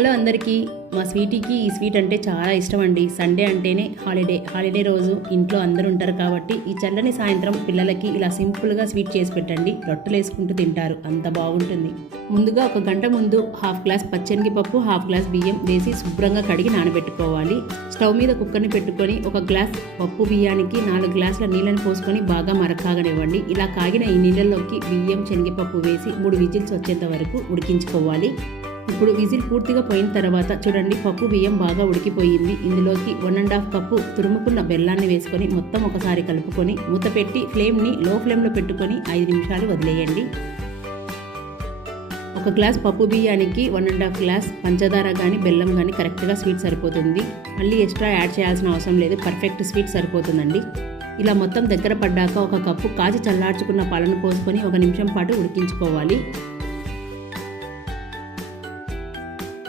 Hello అందరికీ. మా స్వీటీకి ఈ స్వీట్ అంటే చాలా ఇష్టం అండి. సండే అంటేనే హాలిడే రోజు ఇంట్లో అందరూ ఉంటారు కాబట్టి ఈ చల్లని సాయంత్రం పిల్లలకి ఇలా సింపుల్గా స్వీట్ చేసి పెట్టండి. రొట్టెలు వేసుకుంటూ తింటారు, అంత బాగుంటుంది. ముందుగా 1 గంట ముందు 1/2 గ్లాస్ పచ్చెనగపప్పు 1/2 గ్లాస్ బియ్యం వేసి శుభ్రంగా కడిగి నానబెట్టుకోవాలి. స్టవ్ మీద కుక్కర్ని పెట్టుకొని 1 గ్లాస్ పప్పు బియ్యానికి 4 గ్లాసుల నీళ్ళని పోసుకొని బాగా మరకాగనివ్వండి. ఇలా కాగిన ఈ నీళ్ళల్లోకి బియ్యం శనగపప్పు వేసి 3 విజిల్స్ వచ్చేంత వరకు ఉడికించుకోవాలి. ఇప్పుడు విజిల్ పూర్తిగా పోయిన తర్వాత చూడండి, పప్పు బియ్యం బాగా ఉడికిపోయింది. ఇందులోకి 1½ కప్పు తురుముకున్న బెల్లాన్ని వేసుకొని మొత్తం ఒకసారి కలుపుకొని మూత పెట్టి ఫ్లేమ్ని లో ఫ్లేమ్లో పెట్టుకొని 5 నిమిషాలు వదిలేయండి. 1 గ్లాస్ పప్పు బియ్యానికి 1½ గ్లాస్ పంచదార కానీ బెల్లం కానీ కరెక్ట్గా స్వీట్ సరిపోతుంది. మళ్ళీ ఎక్స్ట్రా యాడ్ చేయాల్సిన అవసరం లేదు, పర్ఫెక్ట్ స్వీట్ సరిపోతుందండి. ఇలా మొత్తం దగ్గర పడ్డాక 1 కప్పు కాచి చల్లార్చుకున్న పాలను పోసుకొని 1 నిమిషం పాటు ఉడికించుకోవాలి.